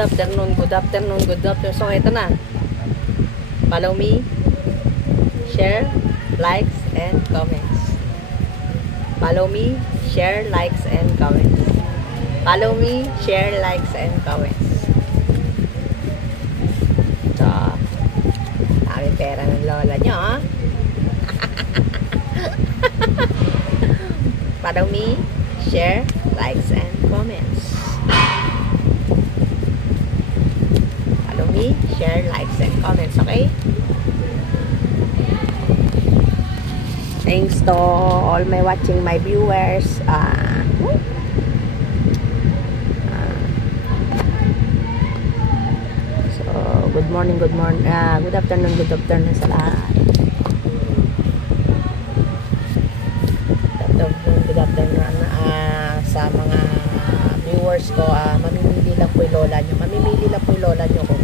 afternoon, good afternoon, good afternoon. So, ito na. Follow me, share, likes, and comments. Follow me, share, likes, and comments. Follow me, share, likes, and comments. So, dami pera ng lola nyo, ha? Follow me, share, likes, and comments. Follow me, share, likes, and comments, okay? Thanks to all my watching, my viewers. So, good morning, good afternoon sa lahat. Good afternoon sa mga viewers ko. Mamimili lang po yung lola nyo. Kung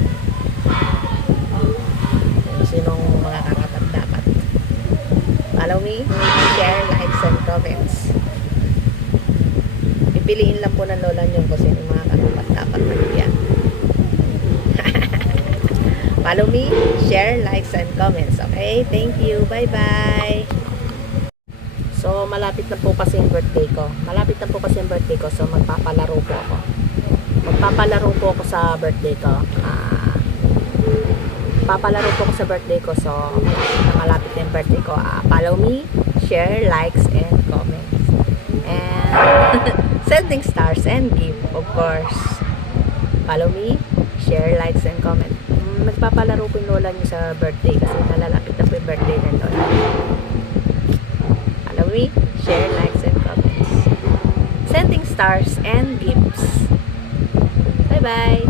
sinong mga karapat-dapat. Follow me, share, likes, and comments. Pipiliin lang po ng lola nyo kung sino yung mga karapat-dapat na bigyan. Follow me, share, likes, and comments. Okay? Thank you. Bye-bye. So, malapit na po kasi yung birthday ko. So, magpapalaro po ako sa birthday ko. So, malapit na yung birthday ko. Follow me, share, likes, and comments. And sending stars and give, of course. Follow me, share, likes, and comment. Magpapalaro po yung lola nyo sa birthday kasi nalalapit na po yung birthday ng lola. Follow me, share, likes, and comments. Sending stars and gifts. Bye-bye.